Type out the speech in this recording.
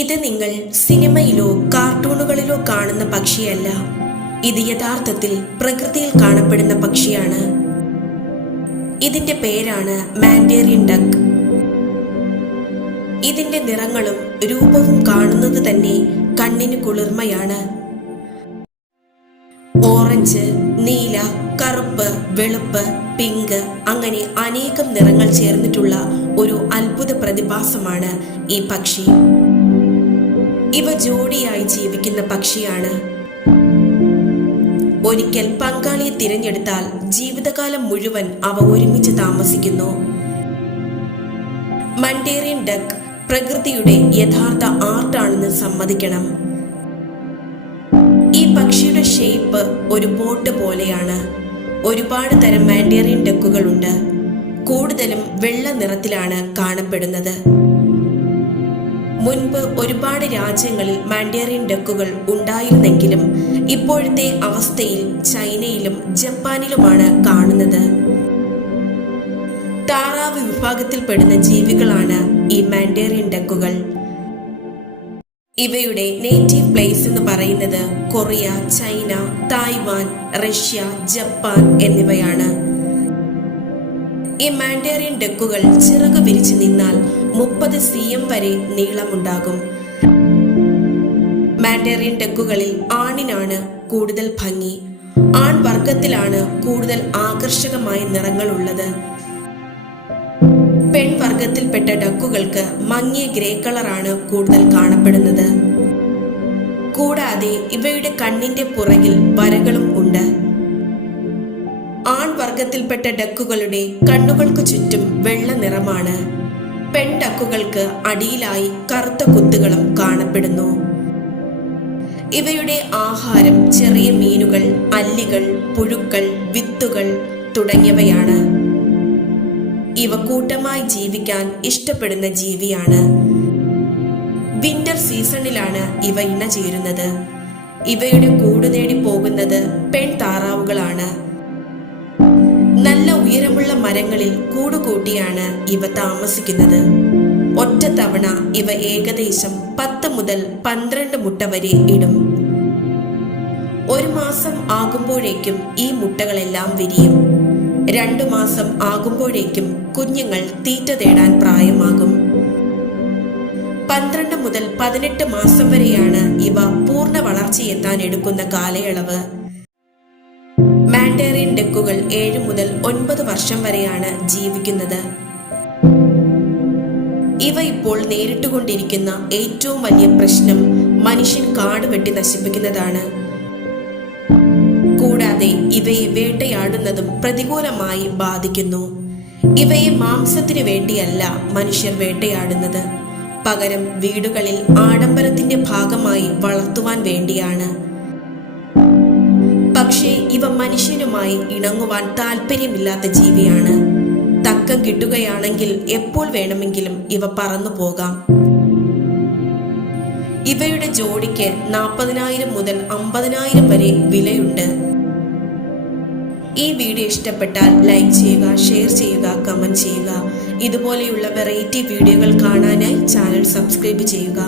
ഇത് നിങ്ങൾ സിനിമയിലോ കാർട്ടൂണുകളിലോ കാണുന്ന പക്ഷിയല്ല. ഇത് യഥാർത്ഥത്തിൽ പ്രകൃതിയിൽ കാണപ്പെടുന്ന പക്ഷിയാണ്. ഇതിന്റെ പേരാണ് മാൻഡേറിയൻ ഡക്ക്. ഇതിന്റെ നിറങ്ങളും രൂപവും കാണുന്നത് തന്നെ കണ്ണിന് കുളിർമയാണ്. ഓറഞ്ച്, നീല, കറുപ്പ്, വെളുപ്പ്, പിങ്ക് അങ്ങനെ അനേകം നിറങ്ങൾ ചേർന്നിട്ടുള്ള ഒരു അത്ഭുത പ്രതിഭാസമാണ് ഈ പക്ഷി. ഇവ ജോഡിയായി ജീവിക്കുന്ന പക്ഷിയാണ്. ഒരിക്കൽ പങ്കാളിയെ തിരഞ്ഞെടുത്താൽ ജീവിതകാലം മുഴുവൻ അവ ഒരുമിച്ച് താമസിക്കുന്നു. മാൻഡേറിയൻ ഡക്ക് പ്രകൃതിയുടെ യഥാർത്ഥ ആർട്ടാണെന്ന് സമ്മതിക്കണം. ഈ പക്ഷിയുടെ ഷേപ്പ് ഒരു ബോട്ട് പോലെയാണ്. ഒരുപാട് തരം മാൻഡേറിയൻ ഡക്കുകളുണ്ട്. കൂടുതലും വെള്ള നിറത്തിലാണ് കാണപ്പെടുന്നത്. മുൻപ് ഒരുപാട് രാജ്യങ്ങളിൽ മാൻഡേറിയൻ ഡക്കുകൾ ഉണ്ടായിരുന്നെങ്കിലും ഇപ്പോഴത്തെ അവസ്ഥയിൽ ചൈനയിലും ജപ്പാനിലുമാണ് കാണുന്നത്. താറാവ് വിഭാഗത്തിൽപ്പെടുന്ന ജീവികളാണ് ഈ മാൻഡേറിയൻ ഡക്കുകൾ. ഇവയുടെ നേറ്റീവ് പ്ലേസ് എന്ന് പറയുന്നത് Korea, China, Taiwan, Russia, Japan എന്നിവയാണ്. ഈ മാൻഡേറിയൻ ഡക്കുകൾ ചിറക് വിരിച്ചു നിന്നാൽ 30 cm വരെ നീളമുണ്ടാകും. മാൻഡേറിയൻ ഡക്കുകളിൽ ആണിനാണ് കൂടുതൽ ഭംഗി. ആൺവർഗത്തിലാണ് കൂടുതൽ ആകർഷകമായ നിറങ്ങളുള്ളത്. പെൺവർഗത്തിൽപ്പെട്ട ഡക്കുകൾക്ക് മങ്ങിയ ഗ്രേ കളറാണ് കൂടുതൽ കാണപ്പെടുന്നത്. കൂടാതെ ഇവയുടെ കണ്ണിന്റെ പുറകിൽ വരകളും ഉണ്ട്. ആൺവർഗത്തിൽപ്പെട്ട ഡക്കുകളുടെ കണ്ണുകൾക്ക് ചുറ്റും വെള്ള നിറമാണ്. പെൺഡക്കുകൾക്ക് അടിയിലായി കറുത്ത കുത്തുകളും കാണപ്പെടുന്നു. ഇവയുടെ ആഹാരം ചെറിയ മീനുകൾ, അല്ലികൾ, പുഴുക്കൾ, വിത്തുകൾ തുടങ്ങിയവയാണ്. ഇവ കൂട്ടമായി ജീവിക്കാൻ ഇഷ്ടപ്പെടുന്ന ജീവിയാണ്. വിന്റർ സീസണിലാണ് ഇവ ഇണചേരുന്നത്. ഇവയുടെ കൂട് നേടി പോകുന്നത് പെൺ താറാവുകളാണ്. നല്ല ഉയരമുള്ള മരങ്ങളിൽ കൂടുകൂട്ടിയാണ് ഇവ താമസിക്കുന്നത്. ഒറ്റത്തവണ ഇവ ഏകദേശം 10 മുതൽ 12 മുട്ട വരെ ഇടും. 1 മാസം ആകുമ്പോഴേക്കും ഈ മുട്ടകളെല്ലാം വിരിയും. 2 മാസം ആകുമ്പോഴേക്കും കുഞ്ഞുങ്ങൾ തീറ്റ തേടാൻ പ്രായമാകും. 12 മുതൽ 18 മാസം വരെയാണ് ഇവ പൂർണ്ണ വളർച്ചയെത്താൻ എടുക്കുന്ന കാലയളവ്. മാൻഡേറിയൻ ഡക്കുകൾ 7 മുതൽ 9 വർഷം വരെയാണ് ജീവിക്കുന്നത്. ഇവ ഇപ്പോൾ നേരിട്ടുകൊണ്ടിരിക്കുന്ന ഏറ്റവും വലിയ പ്രശ്നം മനുഷ്യൻ കാട് വെട്ടി നശിപ്പിക്കുന്നതാണ്. കൂടാതെ ഇവയെ വേട്ടയാടുന്നതും പ്രതികൂലമായി ബാധിക്കുന്നു. ഇവയെ മാംസത്തിനു വേണ്ടിയല്ല മനുഷ്യർ വേട്ടയാടുന്നത്. പകരം വീടുകളിൽ ആഡംബരത്തിന്റെ ഭാഗമായി വളർത്തുവാൻ വേണ്ടിയാണ്. പക്ഷേ ഇവ മനുഷ്യനുമായി ഇണങ്ങുവാൻ താല്പര്യമില്ലാത്ത ജീവിയാണ്. തക്കം കിട്ടുകയാണെങ്കിൽ എപ്പോൾ വേണമെങ്കിലും ഇവ പറന്നു പോകാം. ഇവയുടെ ജോഡിക്ക് 40,000 മുതൽ 50,000 വരെ വിലയുണ്ട്. ഈ വീഡിയോ ഇഷ്ടപ്പെട്ടാൽ ലൈക്ക് ചെയ്യുക, ഷെയർ ചെയ്യുക, കമന്റ് ചെയ്യുക. ഇതുപോലെയുള്ള വെറൈറ്റി വീഡിയോകൾ കാണാനായി ചാനൽ സബ്സ്ക്രൈബ് ചെയ്യുക.